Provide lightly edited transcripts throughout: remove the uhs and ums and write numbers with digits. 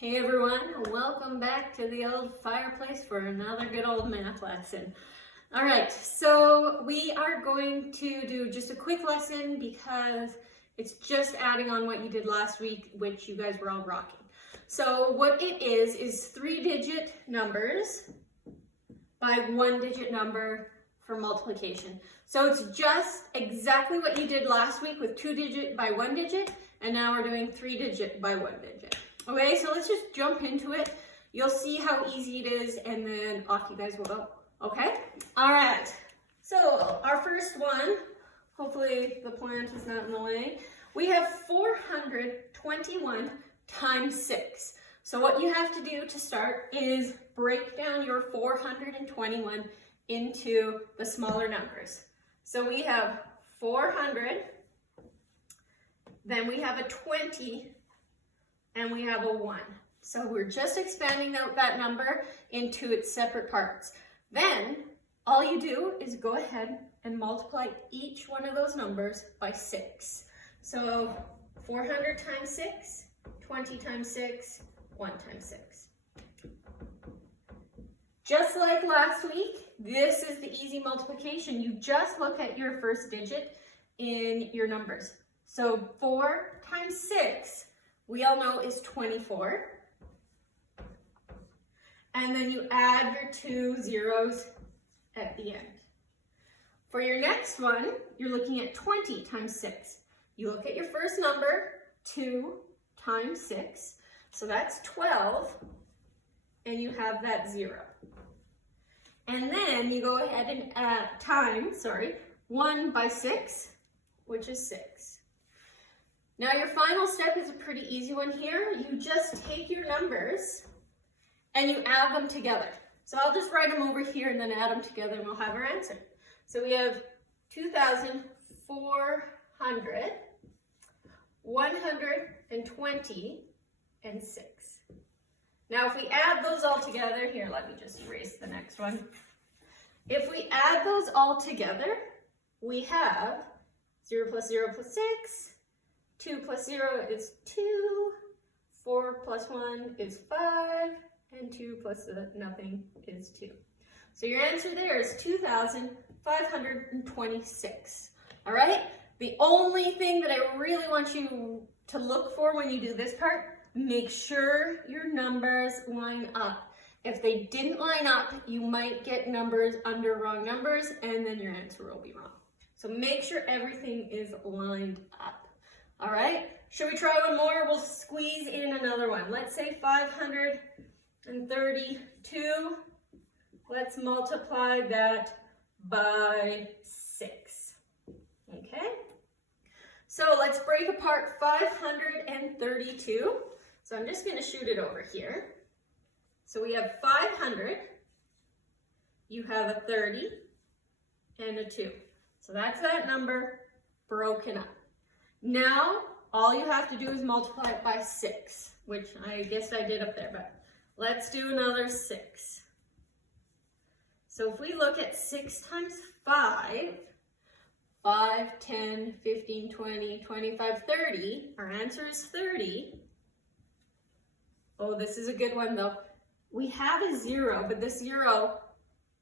Hey everyone, welcome back to the old fireplace for another good old math lesson. All right, so we are going to do just a quick lesson because it's just adding on what you did last week, which you guys were all rocking. So what it is 3-digit numbers by 1-digit number for multiplication. So it's just exactly what you did last week with 2-digit by 1-digit, and now we're doing 3-digit by 1-digit. Okay, so let's just jump into it. You'll see how easy it is, and then off you guys will go. Okay? All right. So our first one, hopefully the plant is not in the way. We have 421 times 6. So what you have to do to start is break down your 421 into the smaller numbers. So we have 400, then we have a 20, and we have a 1. So we're just expanding out that number into its separate parts. Then all you do is go ahead and multiply each one of those numbers by 6. So 400 times 6, 20 times 6, 1 times 6. Just like last week, this is the easy multiplication. You just look at your first digit in your numbers. So 4 times 6, we all know is 24. And then you add your 2 zeros at the end. For your next one, you're looking at 20 times 6. You look at your first number, 2 times 6. So that's 12. And you have that 0. And then you go ahead and times 1 by 6, which is 6. Now your final step is a pretty easy one here. You just take your numbers and you add them together. So I'll just write them over here and then add them together and we'll have our answer. So we have 2,400, 120, and 6. Now if we add those all together, here, let me just erase the next one. If we add those all together, we have 0 plus 0 plus 6, 2 plus 0 is 2, 4 plus 1 is 5, and 2 plus nothing is 2. So your answer there is 2,526. All right? The only thing that I really want you to look for when you do this part, make sure your numbers line up. If they didn't line up, you might get numbers under wrong numbers, and then your answer will be wrong. So make sure everything is lined up. All right, should we try one more? We'll squeeze in another one. Let's say 532. Let's multiply that by 6. Okay, so let's break apart 532. So I'm just going to shoot it over here. So we have 500. You have a 30 and a 2. So that's that number broken up. Now, all you have to do is multiply it by 6, which I guess I did up there, but let's do another 6. So if we look at 6 times 5, 5, 10, 15, 20, 25, 30, our answer is 30. Oh, this is a good one though. We have a 0, but this 0,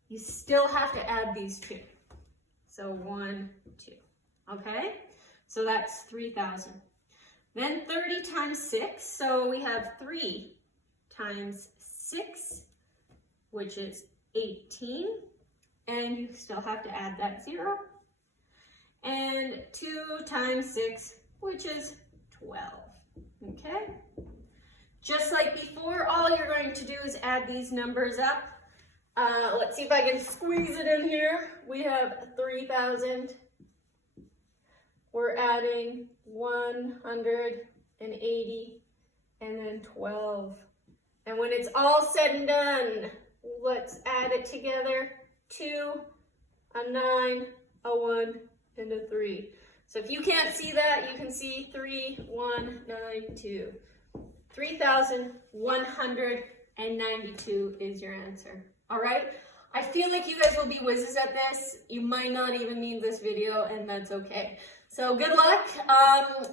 you still have to add these 2. So 1, 2, okay? So that's 3,000. Then 30 times 6, so we have 3 times 6, which is 18, and you still have to add that 0. And 2 times 6, which is 12, okay? Just like before, all you're going to do is add these numbers up. Let's see if I can squeeze it in here. We have 3,000. We're adding 180 and then 12. And when it's all said and done, let's add it together. 2, a 9, a 1, and a 3. So if you can't see that, you can see 3, 1, 9, 2. 3,192 is your answer. All right? I feel like you guys will be whizzes at this. You might not even need this video, and that's okay. So good luck.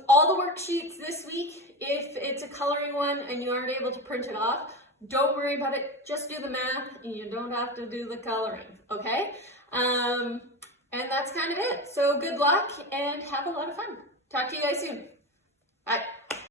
All the worksheets this week, if it's a coloring one and you aren't able to print it off, don't worry about it. Just do the math and you don't have to do the coloring, okay? And that's kind of it. So good luck and have a lot of fun. Talk to you guys soon. Bye.